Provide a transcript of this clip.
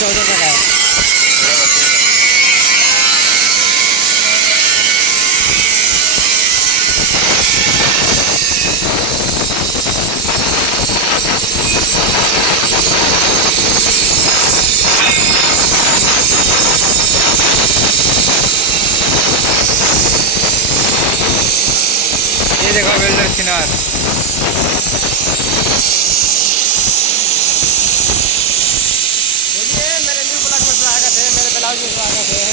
काहीसे होतं काय? ये देखो वेल्डर चिनार। बोलिए मेरे न्यू ब्लॉग में स्वागत है, मेरे ब्लाउज में स्वागत है।